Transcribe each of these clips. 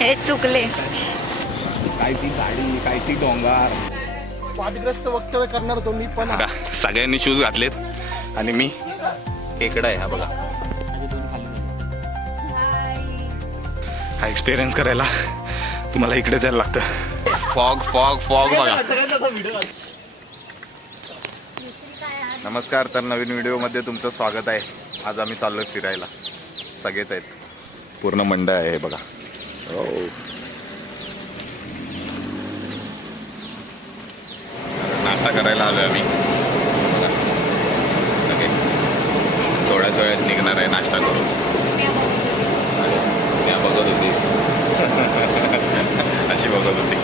हे चुकले. काय ती गाडी काय ती डोंगर. वादग्रस्त वक्तव्य करणार होतो मी पण. बघा सगळ्यांनी शूज घातलेत. आणि मी इकडं आहे हा बघा. हा एक्सपिरियन्स करायला तुम्हाला इकडे जायला लागतं. फॉग फॉग फॉग बघा. नमस्कार तर नवीन व्हिडिओमध्ये तुमचं स्वागत आहे. आज आम्ही चाललोय फिरायला. सगळेच आहेत. पूर्ण मंडळ आहे हे बघा. हो नाश्ता करायला आलोय आम्ही. थोड्याच वेळात निघणार आहे नाश्ता करून. त्या बघत होती. अशी बघत होती.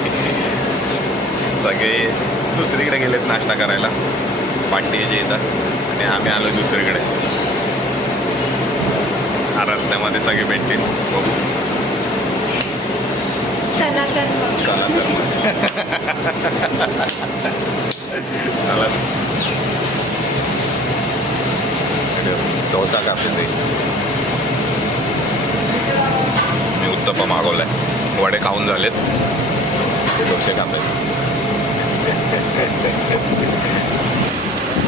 सगळे दुसरीकडे गेलेत नाश्ता करायला. पाटीचे इथं. आणि आम्ही आलो दुसरीकडे. रस्त्यामध्ये सगळे भेटतील. बघू. चला तर मग चला तर मग डोसा ते मी उत्तप्पा मागवलाय वडे खाऊन झालेत ते डोसे कापले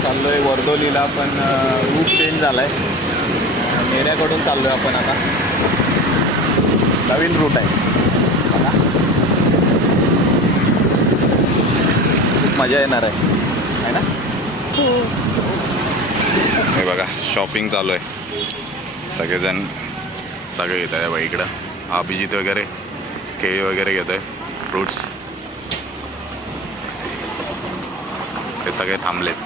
चाललोय वर्दोलीला पण रूट चेंज झालाय. मेऱ्याकडून चाललोय आपण आता. नवीन रूट आहे बघा. खूप मजा येणार आहे. है ना? हे बघा शॉपिंग चालू आहे. सगळेजण सगळे घेत आहे बघा इकडं. अभिजित वगैरे केळी वगैरे घेत आहे फ्रुट्स ते सगळे थांबलेत.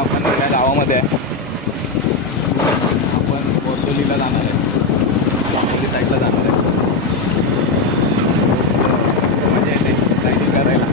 आपण या गावामध्ये आहे. आपण बोरदोलीला जाणार आहे. चांगली साईडला जाणार आहे. मजा येते रायडिंग करायला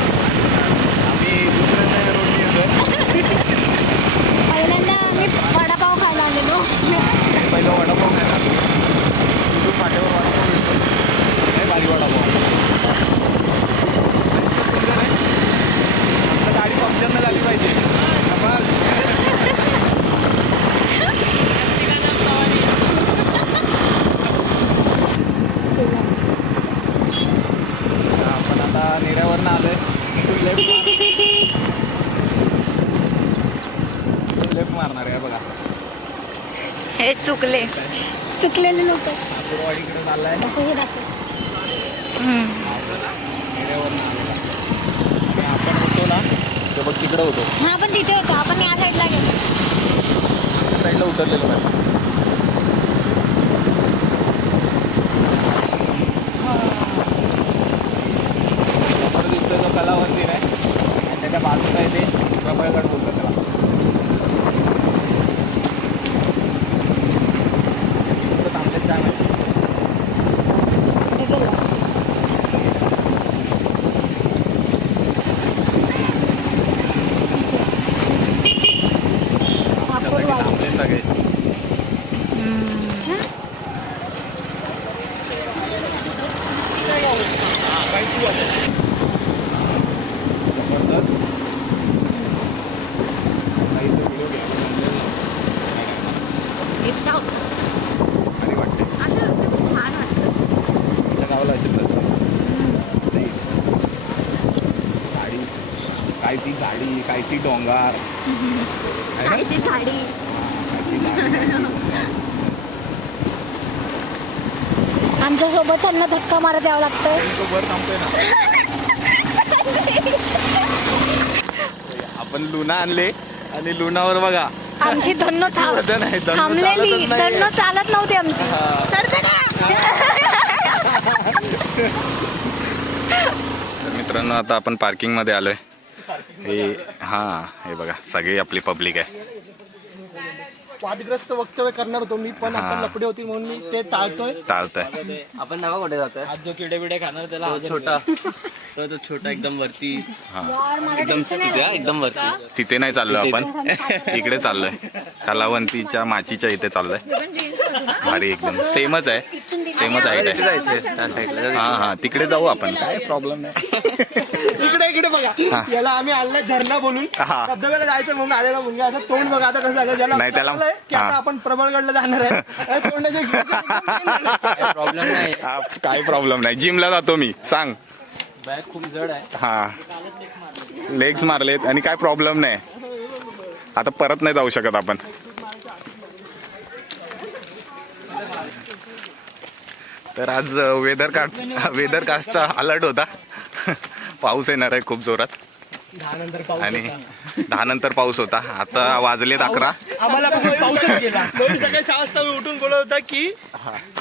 आम्ही दुसऱ्या रोडनी येतोय पहिल्यांदा आम्ही वडापाव खायला आलेलो पहिलं वडापाव खायला तिथून फाट्यावर वडापाव मिळतो लय भारी वडापाव सुंदर आहे. फक्त गाडी फंक्शन झाली पाहिजे बस. आपण आता नेऱ्यावरनं आलोय इथून लेफ्ट लेफ्ट मारणार आहे बघा हे चुकले. चुकलेले लोक पूर्वाडीकडे चाललाय नेऱ्यावरनं आलेला आणि आपण होतो ना ते बघ तिकडं होतो हा पण तिथे होतो आपण या साईडला गेलो त्या साईडला उतरलेलो नाही समोर दिसतो जो कला मंदिर आहे आणि त्याच्या बाजूला आहे ते प्रबळगड बोलतो त्याला कुठं थांबलेत काय माहिती हे गेलो. त्यासाठी थांबले सगळे जबरदस्त काही तो व्हिडिओ घ्यायला इतका भारी वाटते असं खूप छान वाटतं आमच्या गावाला असेल तर नाही. गाडी काय ती गाडी काय ती डोंगर झाडी. आमच्यासोबत त्यांना धक्का मारत यावं लागतं तरी तो वर थांबतोय ना. आपण लुना आणले आणि लुनावर बघा. आमची धन्नो थांब वजन आहे, धन्नो थांबलेली. चालतच नाहीये. धन्नो चालत नव्हती आमची. हा. चढते का तर मित्रांनो आता आपण पार्किंगमध्ये आलोय. हे हां हे बघा सगळी आपली पब्लिक आहे. वादग्रस्त वक्तव्य करणार होतो मी पण आता. लपडे होती म्हणून मी ते टाळतोय. चालतंय आपण नावा कुठे जातोय? आज जो किडे बिडे खाणार त्याला छोटा. तो तो छोटा एकदम वरती. एकदम तिथे हा, एकदम वरती. तिथे नाही चाललो आपण. इकडे चाललोय. कलावंतीच्या माचीच्या इथे चाललोय. भारी एकदम. सेमच आहे. सेमच आहे. जायचंय. त्या साईडला हा हा. तिकडे जाऊ आपण. काय प्रॉब्लेम नाही. इकडे इकडे बघा. याला आम्ही आणलं झरणा बोलून. हा. धबधब्याला जायचं म्हणून आलेला मुलगा. आता तोंड बघा. आता कसं झालं? ज्याला नाही, त्याला- कळलंय की आता. आपण प्रबळगडला जाणार आहे. प्रॉब्लेम नाही. हा, काही प्रॉब्लेम नाही. जिमला जातो मी. सांग. बॅग खूप जड आहे. हा. लेग्स मारलेत आणि काय प्रॉब्लेम नाही. आता परत नाही जाऊ शकत आपण. तर आज वेदर कास्ट वेदर कास्टचा अलर्ट होता. पाऊस येणार आहे खूप जोरात. आणि होता. दहा नंतर पाऊस होता. आता वाजलेत अकरा. आम्हाला सकाळी सहा वाजता मी उठून बोलत होता की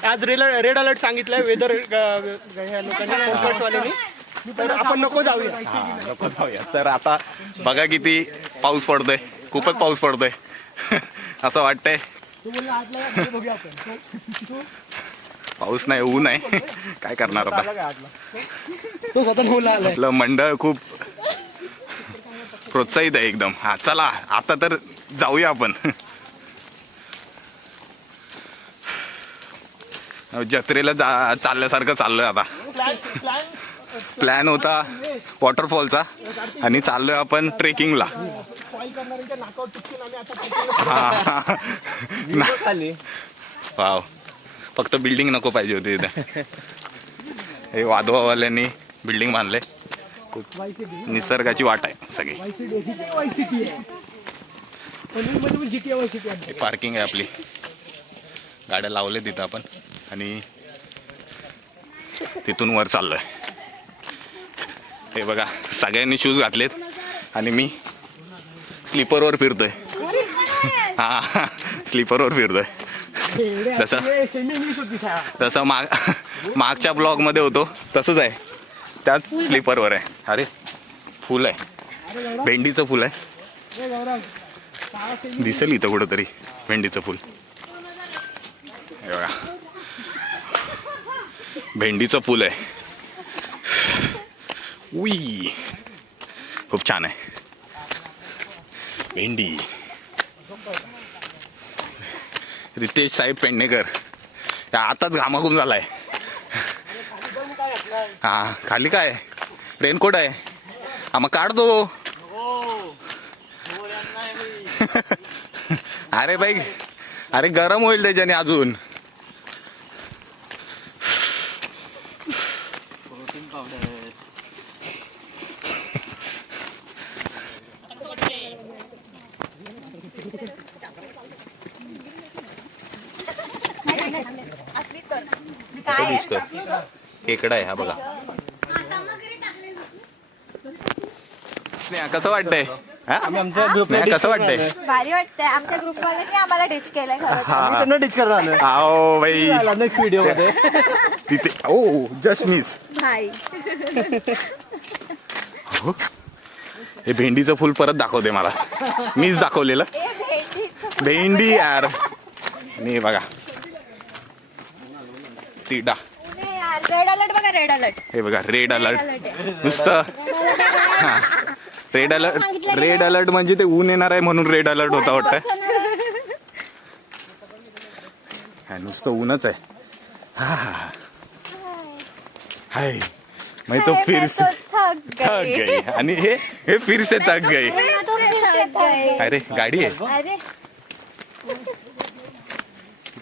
आज रेड रेड अलर्ट सांगितलंय वेदर लोकांनी तर आपण नको जाऊया. हा, नको जाऊया. तर आता बघा किती पाऊस पडतोय. खूपच पाऊस पडतोय. असं वाटतंय. पाऊस नाही ऊन आहे. काय करणार आता? आपलं मंडळ खूप प्रोत्साहित आहे एकदम. हा चला आता तर जाऊया आपण. जत्रेला जा चालल्यासारखं चाललोय आता. प्लॅन होता वॉटरफॉलचा आणि चाललोय आपण ट्रेकिंगला वाव. फक्त बिल्डिंग नको पाहिजे होती इथे. हे वादवावाल्यांनी बिल्डिंग बांधले खूप निसर्गाची वाट आहे सगळी. आहे. आहे आहे आहे पार्किंग आहे आपली. गाड्या लावले तिथं आपण. आणि तिथून वर चाललोय. हे बघा सगळ्यांनी शूज घातलेत आणि मी स्लीपरवर फिरतोय. हा स्लीपरवर फिरतोय. जसं शाळा. तसं माग मागच्या ब्लॉगमध्ये होतो तसंच आहे. त्याच स्लीपरवर आहे. अरे फुल आहे. भेंडीचं फुल आहे. दिसेल इथं कुठंतरी भेंडीचं फुल. भेंडीचं फुल आहे. उई. खूप छान आहे. भेंडी. रितेश साहेब पेडणेकर. आताच आताच घामाघूम आहे हा खाली काय? रेनकोट आहे. हा मग काढतो. अरे बाई अरे गरम होईल त्याच्याने अजून. खेकडा आहे हा बघा. स्नेहा, कसं वाटतंय? हा? कसं वाटतंय? भारी वाटतंय. आमच्या ग्रुप वाल्यांनी आम्हाला डिच केलंय खरं तर. हा. त्यांना टीच करणार आलोय. आओ बाई. नेक्स्ट व्हिडिओमध्ये. तिथे ओ जस्ट मिस भाई. हे भेंडीचं फुल परत दाखवते मला. मीच दाखवलेलं. ए भेंडीचं भेंडी यार. आणि हे बघा. तिडा. रेड अलर्ट बघा रेड अलर्ट हे बघा रेड अलर्ट नुसतं. रेड अलर्ट रेड अलर्ट म्हणजे ते ऊन येणार आहे म्हणून रेड अलर्ट होता वाटतं. हा, नुसतं ऊनच आहे. हा. हाय. मैं तो फिर से थक गई. आणि हे हे फिर से थक गई. अरे गाडी आहे.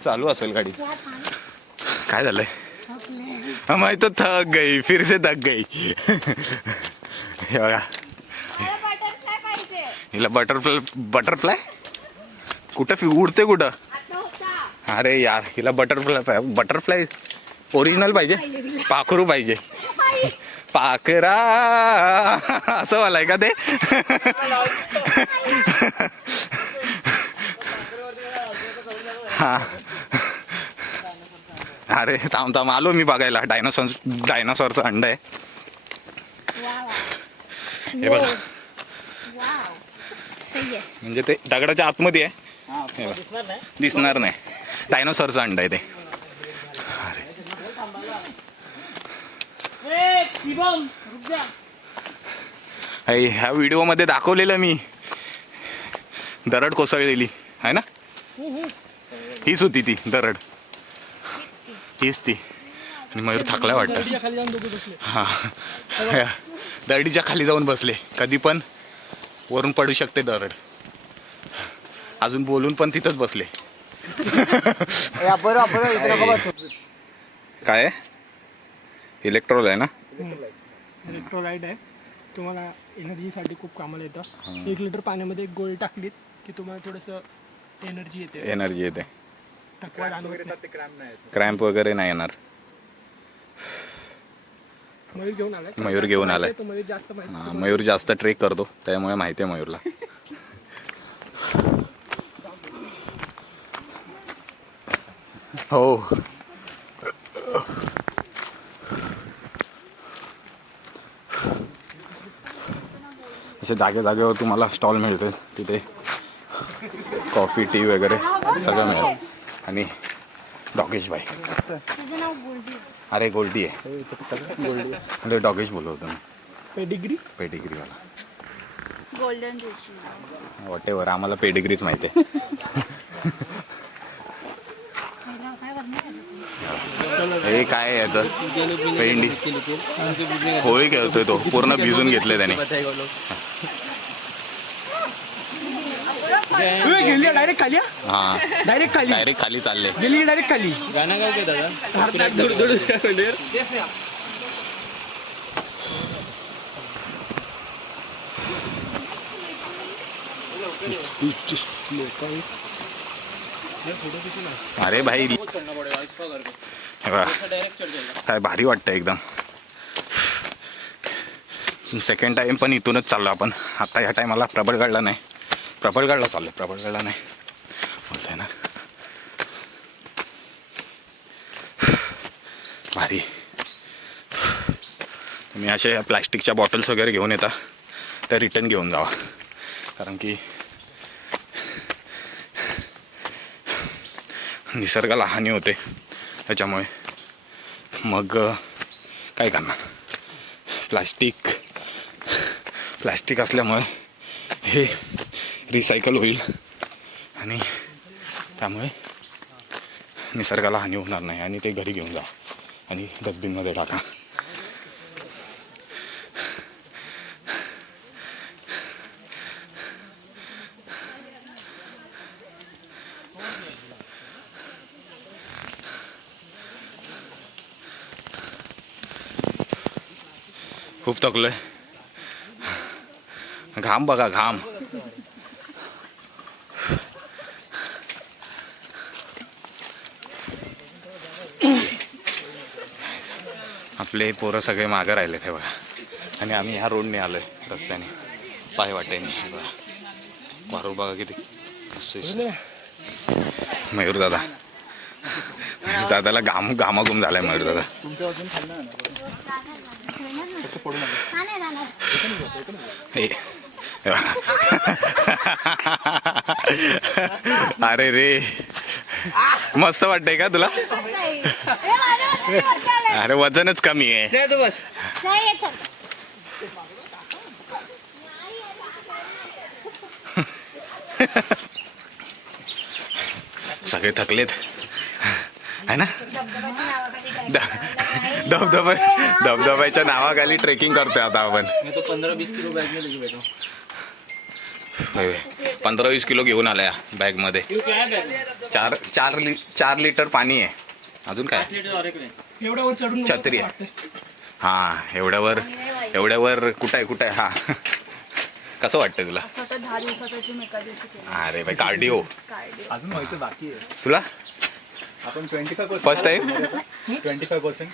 चालू असेल गाडी. काय झालंय? हा, मैं तो थक गई फिर से थक गई. हे बघा हिला बटरफ्लाय बटरफ्लाय कुठं फि- उडते कुठं? अरे यार हिला बटरफ्लाय बटरफ्लाय ओरिजिनल पाहिजे? पाखरू पाहिजे. पाखरा. असं वालाय का ते? हा. अरे थांब थांब. आलो मी बघायला. डायनासॉर डायनासॉरचं अंड आहे. वा वा हे बघा. म्हणजे ते दगडाच्या आतमध्ये आहे. हा बघ. दिसणार नाही. दिसणार नाही. डायनोसॉरचं अंड आहे ते. अय, ह्या व्हिडिओमध्ये दाखवलेलं मी. दरड कोसळलेली. आहे ना? हीच होती ती दरड. हीच ती. आणि मयूर थाकलाय वाटतं. दरडीच्या खाली जाऊन दोघे बसले हा. दरडीच्या खाली जाऊन बसले. कधी पण वरून पडू शकते दरड. अजून बोलून पण तिथंच बसले. काय? आहे इलेक्ट्रॉल आहे ना? इलेक्ट्रोलाइट आहे. तुम्हाला एनर्जीसाठी खूप कामाला येतं. एक लिटर पाण्यामध्ये एक गोळी टाकलीत की तुम्हाला थोडंसं एनर्जी येते. एनर्जी येते. थकवा जाणवत नाही. क्रॅम्प वगैरे नाही येणार. मयूर घेऊन आलाय. मयूर घेऊन आलाय. तो मयूर जास्त माहिती हा, मयूर जास्त ट्रेक करतो. त्यामुळे माहिती आहे मयूरला. हो. असे जागे जागेवर तुम्हाला स्टॉल मिळतील तिथे कॉफी टी वगैरे सगळं मिळेल. आणि डॉगेश बाई. अरे गोल्डी आहे. अरे डॉगेश बोलवतो मी. पेडिग्री? पेडिग्रीवाला. Golden retriever. वॉटेवर आम्हाला पेडिग्रीच माहिती आहे? हे काय आहे याचं? पेंडी. होळी खेळतोय तो. पूर्ण भिजून घेतले त्याने. गेली डायरेक्ट खाली हा. डायरेक्ट खाली. डायरेक्ट खाली चालले. गेली डायरेक्ट खाली? गाणं काय दादा? अरे भाई. काय भारी वाटतं एकदम. सेकंड टाइम पण इथूनच चाललो आपण. आता या टायमाला प्रबळगडला नाही. प्रबळगडला चाललो प्रबळगडला नाही. बोलतोय ना. भारी. तुम्ही असे प्लॅस्टिकच्या बॉटल्स वगैरे घेऊन येता त्या रिटर्न घेऊन जावा. कारण की निसर्गाला हानी होते. त्याच्यामुळे मग काय करणार? प्लास्टिक प्लास्टिक असल्यामुळे हे रिसायकल होईल. आणि त्यामुळे निसर्गाला हानी होणार नाही आणि ते घरी घेऊन जा आणि डस्टबिनमध्ये टाका. खूप थकलोय. घाम बघा घाम. आपले पोरं सगळे मागं राहिले ते बघा. आणि आम्ही ह्या रोडने आलोय रस्त्याने. पाय वाटेने. बघा. वारूळ बघा किती मयूर दादा. दादाला घाम घामाघूम झालाय मयूर दादा. हे अरे रे. मस्त वाटतंय का तुला? अरे वजनच कमी आहे. बस. नाही येत चल. सगळे थकलेत. आहे ना? धबधब्याच्या नावाखाली धबधबा धबधब्याच्या नावाखाली ट्रेकिंग करतोय आता आपण. मैं तो पंद्रह बीस किलो बैग में लेके बैठा हूँ होय. पंधरा वीस किलो घेऊन आलाय बॅगमध्ये. क्यों क्या है बैग चार चार लि चार लिटर पाणी आहे. अजून काय? लीटर और एक नहीं एवढ्यावर चढून छत्री. हा एवढ्यावर एवढ्यावर कुठं आहे कुठं आहे? हा. कसं वाटतंय तुला. अरे भाई कार्डिओ कार्डिओ. अजून व्हायचं बाकी आहे. तुला? आपण twenty five first time twenty five percent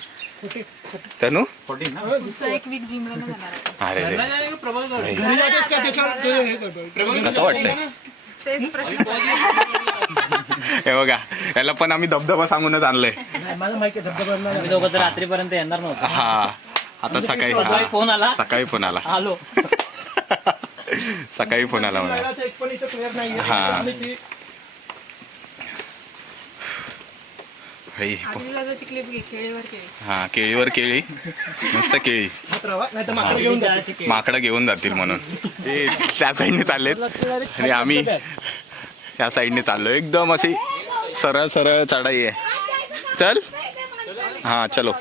Tanu? Fourteen. अरे रे. कसं वाटतंय? तेच प्रश्न. हे बघा याला पण आम्ही धबधबा सांगूनच आणलंय. मला माहिती धबधबा आम्ही दोघं तर रात्रीपर्यंत येणार नव्हतो. हा आता सकाळी सकाळी हा. फोन आला. सकाळी फोन आला. आलो. सकाळी फोन आला मला. हा. भाई केळीवर केळी. हा केळीवर केळी. नुसतं केळी. माकडे घेऊन जातील म्हणून. ते त्या साईडने चाललेत. आणि आम्ही या साईडने चाललो. एकदम अशी सरळ सरळ चढाई आहे. चल. हा चलो.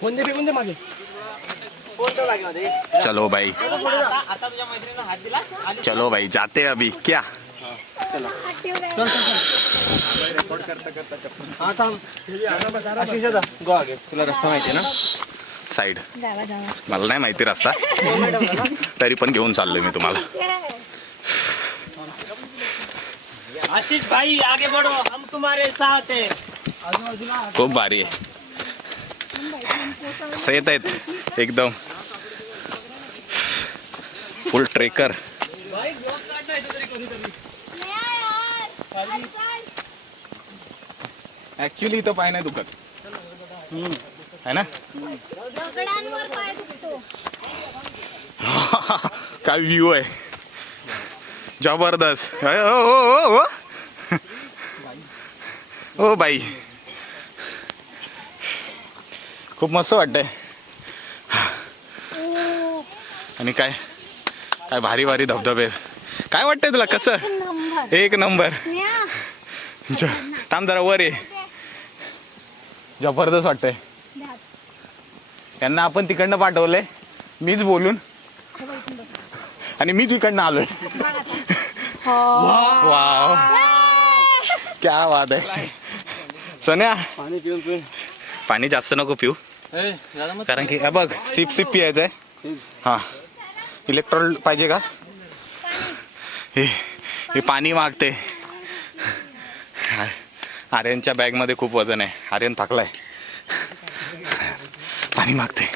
फोन दे फेकून दे मागे चलो. चलो तुला रस्ता माहिती आहे ना? साईड जावा जावा. मला नाही माहिती रस्ता. तरी पण घेऊन चाललोय मी तुम्हाला. आशीष भाई आगे बढ़ो. हम तुम्हारे साथ है. खूप भारी आहे. असं येत आहेत. एकदम. फुल ट्रेकर ऍक्च्युली इथं पाय नाही दुखत. है ना? काय व्ह्यू आहे. जबरदस्त. ओ ओ ओ ओ ओ बाई. खूप मस्त वाटतंय. आणि काय? काय भारी भारी धबधबे. काय वाटतंय तुला? कसं? नंबर. एक नंबर. या. थांब जरा वर आहे जबरदस्त वाटतंय. त्यांना आपण तिकडनं पाठवलंय. मीच बोलून. हे. आणि मीच इकडनं आलोय. आता. वाव. क्या बात आहे. सोन्या. पाणी जास्त नको पिऊ. कारण की हे बघ सिप सिप. पियायचं आहे हा. इलेक्ट्रॉल पाहिजे का? हे हे पाणी मागते. आर्यनच्या बॅगमध्ये खूप वजन आहे. आर्यन थकलाय. पाणी मागते.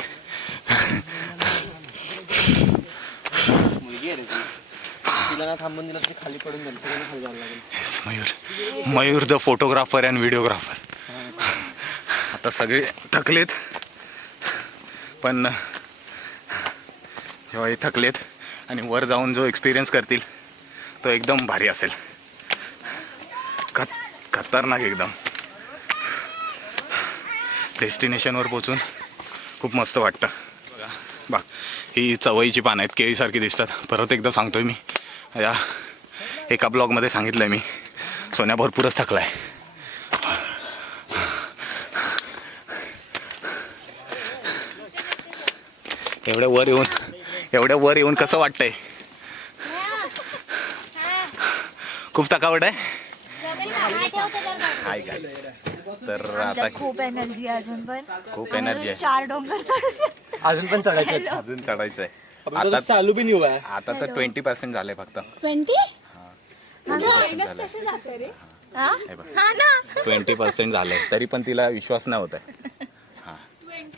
Mayur Mayur the photographer and videographer आता सगळे थकलेत. पण जेव्हा हे थकलेत. आणि वर जाऊन जो एक्सपिरियन्स करतील तो एकदम भारी असेल. खत खतरनाक एकदम. डेस्टिनेशनवर पोचून खूप मस्त वाटतं. बघा ही चवईची पानं आहेत केळीसारखी दिसतात. परत एकदा सांगतोय मी. या एका ब्लॉगमध्ये सांगितलं आहे मी. सोन्या भरपूरच थकला आहे एवढ्या वर येऊन एवढ्या वर येऊन कसं वाटतंय? खूप थकावट आहे. हाय guys. तर आता खूप एनर्जी अजून पण. खूप energy आहे. चार डोंगर. अजून पण चढायचं अजून चढायचं आहे. आता चालू बी नाही आहे आता तर ट्वेंटी पर्सेंट झालंय फक्त. ट्वेंटी हा. हे. हा. ट्वेंटी पर्सेंट झालंय. तरी पण तिला विश्वास नाही होत आहे.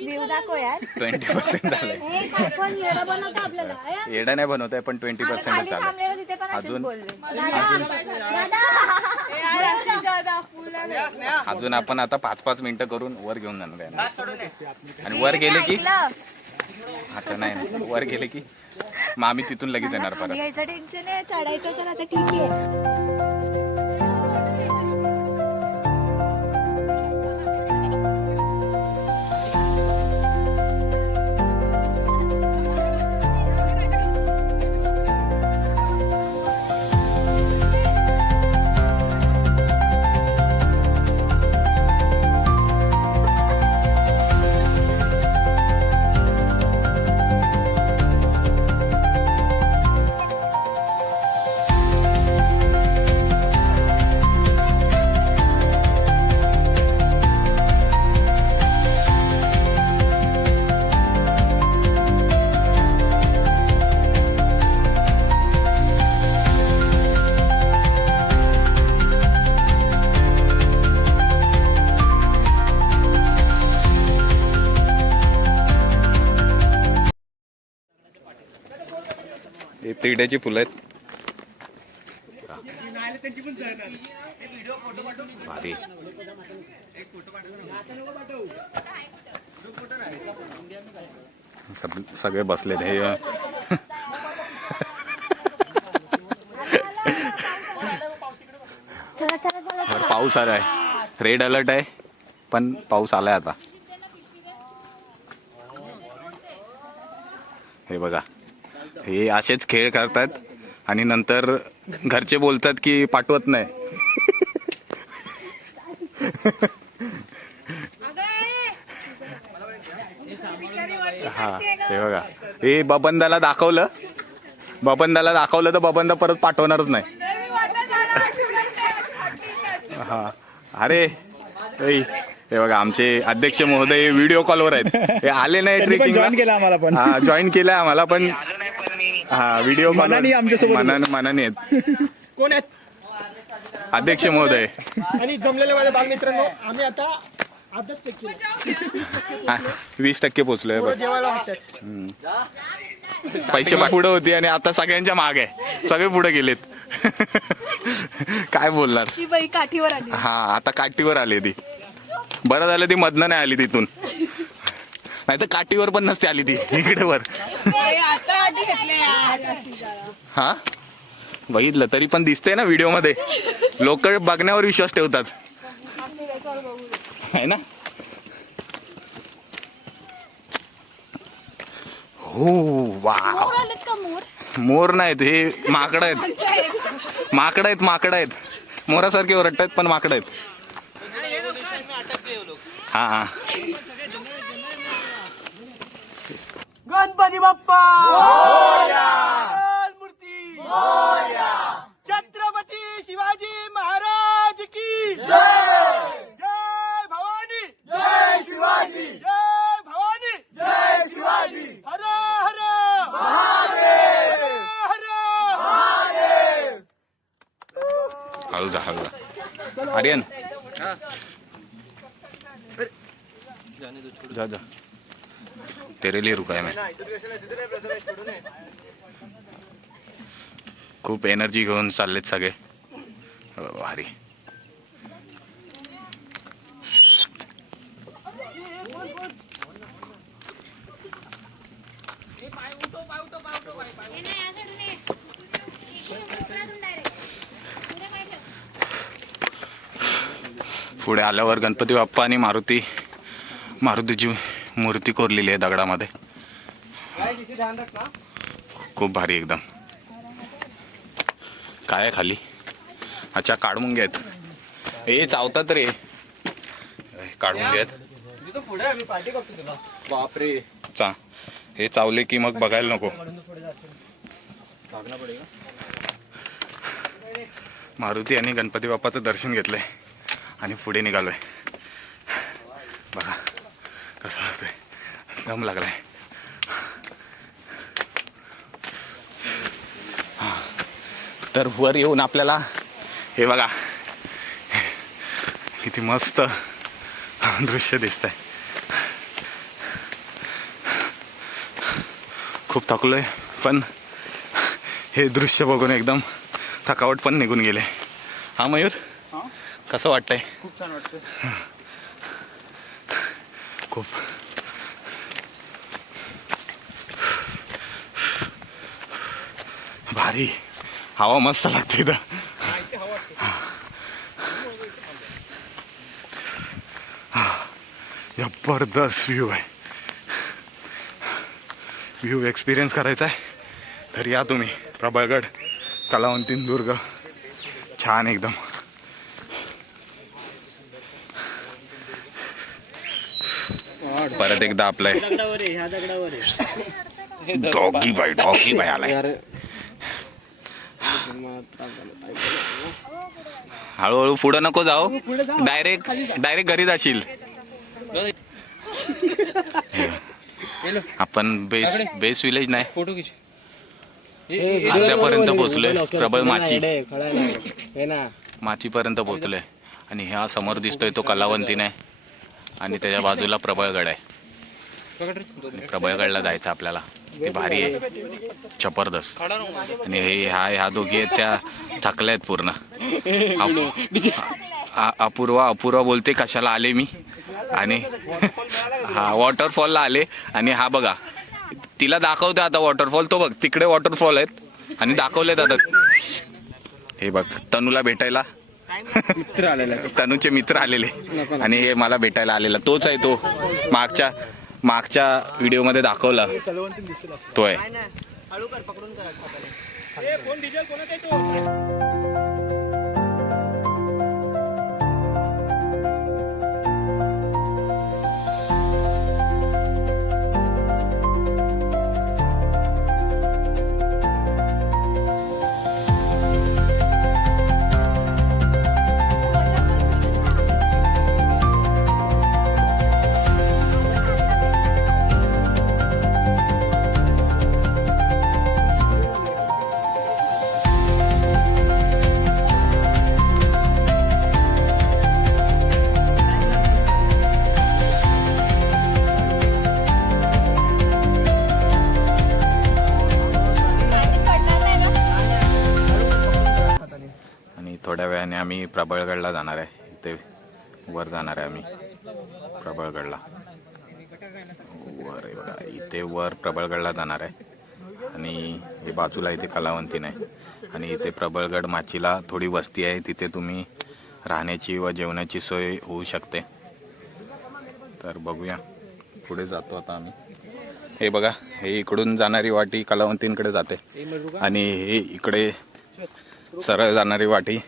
व्ह्यू दाखव यार. ट्वेंटी पर्सेंट झालंय. हे काय पण येडं बनवतं आपल्याला हे? येडं नाही बनवत आहे पण ट्वेंटी पर्सेंट खाली झालंय. थांबलेलो तिथे पण असेच अजून- बोलले. दादा अजून आपण आता पाच पाच मिनिटं करून वर घेऊन जाणार आहे. आणि वर गेले की अच्छा नाही नाही. वर गेले की मग आम्ही तिथून लगेच येणार परत. यायचं टेन्शन आहे चढायचं तर आता ठीक आहे. हे तिड्याची फुलं आहेत. भारी. सगळे बसले हे पाऊस आला आहे रेड अलर्ट आहे पण पाऊस आलाय आता. हे बघा. हे असेच खेळ करतात आणि नंतर घरचे बोलतात की पाठवत नाही. हा हे बघा. हे बबंदाला दाखवलं. बबंदाला दाखवलं तर बबंदा परत पाठवणारच नाही. हा. अरे हे बघा आमचे अध्यक्ष महोदय व्हिडिओ कॉलवर आहेत. हे आले नाही ट्रेकिंग जॉईन केलं आम्हाला पण. हा जॉईन केलंय आम्हाला पण. हा व्हिडिओ मनाने आमच्यासोबत मनाने मनाने आहेत. कोण आहेत? अध्यक्ष महोदय. आणि जमलेले माझे बालमित्रांनो आम्ही आता हा, वीस टक्के पोहोचलोय जेवायला वाटतात. पैसे पुढे होते आणि आता सगळ्यांच्या माग आहे. सगळे पुढे गेलेत. काय बोलणार? ती बाई काठीवर आली. हा आता काठीवर आली ती. बरं झालं ती मधनं नाही आली तिथून. नाही तर काठीवर पण नसते आली ती. इकडे वर. हा? बघितलं तरी पण दिसतंय ना व्हिडिओमध्ये लोक बघण्यावर विश्वास ठेवतात. आहे ना? हो वा मोर नाहीत हे माकड आहेत. माकड आहेत माकड आहेत. मोरासारखे ओरडतायत पण माकड आहेत. हा हा गणपती बाप्पा! मूर्ती! छत्रपती शिवाजी महाराज की जय! जय भवानी! जय शिवाजी! जय भवानी! जय शिवाजी! हर हर महादेव! हर महादेव हळू जा हळू जा. आर्यन. जा जा. तेरे लिए रुका है मैं खूप एनर्जी घेऊन चाललेत सगळे. भारी. पुढे आल्यावर गणपती बाप्पा आणि मारुती मारुतीची मूर्ती कोरलेली आहे दगडामध्ये. खूप भारी एकदम. काय आहे खाली? अच्छा काढून घेत हे चावतात रे. काढून घेत बापरे. चा हे चावले की मग बघायला नको. मारुती आणि गणपती बाप्पाचं दर्शन घेतलंय. आणि पुढे निघालोय. कसं होतंय दम लागलाय. तर वर येऊन आपल्याला हे बघा. किती मस्त दृश्य दिसतंय. खूप थकलोय पण हे दृश्य बघून एकदम थकावट पण निघून गेले. हा मयूर? कसं वाटतंय? खूप छान वाटतं खूप भारी हवा मस्त लागते इथं जबरदस्त व्ह्यू आहे व्ह्यू एक्सपिरियन्स करायचा आहे तर या तुम्ही प्रबळगड कलावंतीन दुर्ग छान एकदम परत एकदा आपलंय. डॉगी बाय डॉगी बाय आलाय. हळूहळू पुढं नको जाऊ. डायरेक्ट डायरेक्ट घरी जाशील. आपण बेस बेस विलेज नाही. फोटो अर्ध्यापर्यंत पोहोचलोय. प्रबळ माची. माचीपर्यंत पोहोचलोय. आणि ह्या समोर दिसतोय तो कलावंतीने. आणि त्याच्या बाजूला प्रबळगड आहे. प्रबळगडला जायचं आपल्याला. ते भारी आहे. जबरदस्त. आणि हे हा ह्या दोघी आहेत त्या थकल्या आहेत पूर्ण. अपूर्वा अपूर्वा बोलते कशाला आले मी? आणि हा वॉटरफॉलला आले. आणि हा बघा तिला दाखवते आता वॉटरफॉल तो बघ तिकडे वॉटरफॉल आहेत. आणि दाखवलेत आता. हे बघ तनूला भेटायला. मित्र आलेला तनूचे मित्र आलेले. आणि हे मला भेटायला आलेला. तोच आहे तो. मागच्या मागच्या व्हिडिओमध्ये दाखवला. तो आहे. थोड्या वेळाने आम्ही प्रबळगडला जाणार आहे. इथे वर जाणार आहे आम्ही. प्रबळगडला. वर आहे बघा इथे वर प्रबळगडला जाणार आहे. आणि हे बाजूला इथे कलावंतीन आहे आणि इथे प्रबळगड माचीला थोडी वस्ती आहे. तिथे तुम्ही राहण्याची व जेवणाची सोय होऊ शकते. तर बघूया. पुढे जातो आता आम्ही. हे बघा हे इकडून जाणारी वाटी कलावंतींकडे जाते. आणि हे इकडे सरळ जाणारी वाटी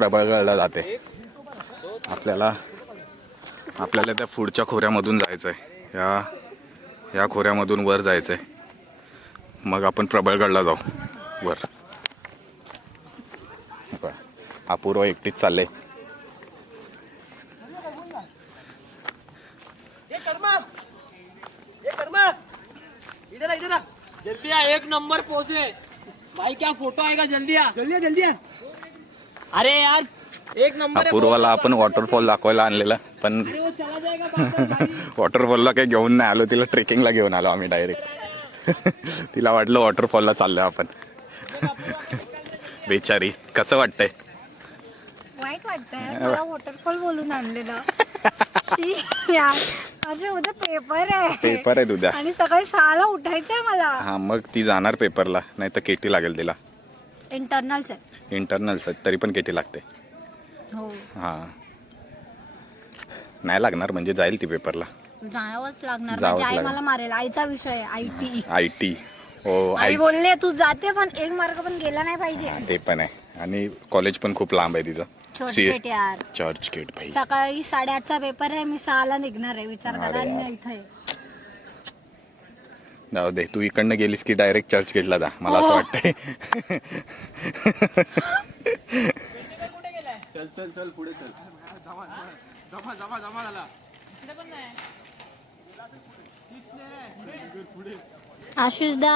प्रबळगडला जाते. आपल्याला आपल्याला त्या पुढच्या खोऱ्यामधून जायचं आहे या या खोऱ्यामधून वर जायचं आहे मग आपण प्रबळगडला जाऊ. वर. अपूर्व एकटीच चालले. ये कर्मा. ये कर्मा. इधर आ इधर आ. जल्दी आ एक नंबर पोसे भाई क्या फोटो आएगा? जल्दी आ. जल्दी आ जल्दी आ. अरे यार एक नंबर अपूर्वाला आपण वॉटरफॉल दाखवायला आणलेला पण। वॉटरफॉलला काही घेऊन नाही आलो तिला ट्रेकिंगला घेऊन आलो आम्ही डायरेक्ट तिला वाटलं वॉटरफॉलला चाललोय आपण. बेचारी कसं वाटतंय? वाईट वाटतंय वॉटरफॉल बोलून आणलेलं. शी, यार माझे उद्या पेपर आहे. पेपर आहे उद्या. आणि सकाळी सहाला उठायचंय मला. हा मग ती जाणार पेपरला नाही तर केटी लागेल तिला. इंटरनल्स आहे इंटरनल्स आहेत तरी पण केटी लागते. हो. हा. नाही लागणार म्हणजे जाईल ती पेपरला जावंच लागणार जावंच माझी आई लागणार. मला मारेल आईचा विषय आय टी आय टी हो आई बोलले तू जाते पण एक मार्क पण गेला नाही पाहिजे. ते पण आहे. आणि कॉलेज पण खूप लांब आहे तिचं. सी छोटे यार. चर्च गेट भाई. सकाळी साडेआठचा पेपर आहे मी सहाला निघणार आहे विचार करा आणि यार. मी इथे आहे. जाऊ दे तू इकडनं गेलीस की डायरेक्ट चर्च गेटला जा मला असं हो. वाटतंय. चल चल चल पुढे चल. जमा जमा जमा झाला. आशिष दा.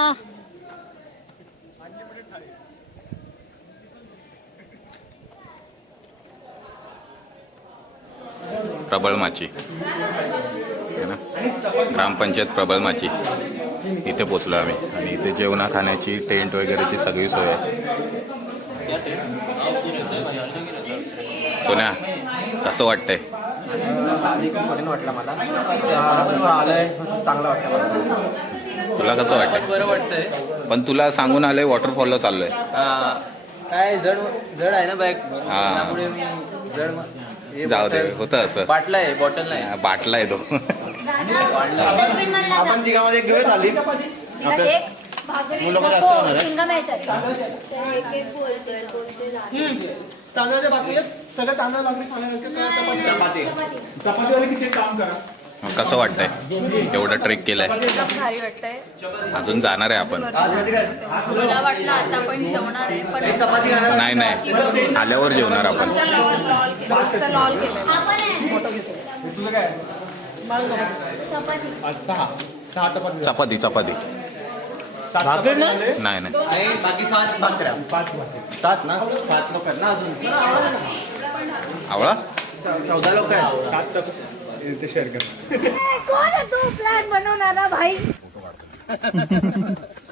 प्रबळमाची माची. ना? ग्रामपंचायत प्रबळमाची इथे पोचलो आम्ही. आणि इथे जेवणा खाण्याची टेंट वगैरेची सगळी सोय आहे. सोन्या कसं वाटतंय? वाटलं मला चांगलं वाटतं तुला कसं वाटतंय? बरं वाटतंय पण तुला सांगून आलंय वॉटरफॉलला चाललोय. काय जड जड आहे ना बॅग हा. त्यामुळे मी जड म- हे जाऊ दे बॉटल- होतं असं. बाटला आहे बॉटल नाही. बाटला आहे तो. आपण तिघामध्ये घेऊयात आली एक भाकरी नको, बोलतोय झालं. तांदळाच्या आहेत सगळ्या तांदळा भाकरी चपाती. चपातीवाले किती काम करा. कसं वाटतंय? एवढं ट्रेक केलंय. एकदम भारी वाटतंय. अजून जाणार आहे आपण. मला वाटलं आता पण जेवणार आहे पण चपाती खाणार नाही नाही. आल्यावर जेवणार आपण. लॉल हा चपाती. चपाती. नाही? नाही आणि बाकी सात भाकऱ्या. पाच भाकरी. सात ना? सात लोक आहेत ना अजून. आवळा? चौदा लोक आहेत. सात चपाती. ते शेअर कर. कोण आहे तो प्लॅन बनवणारा भाई?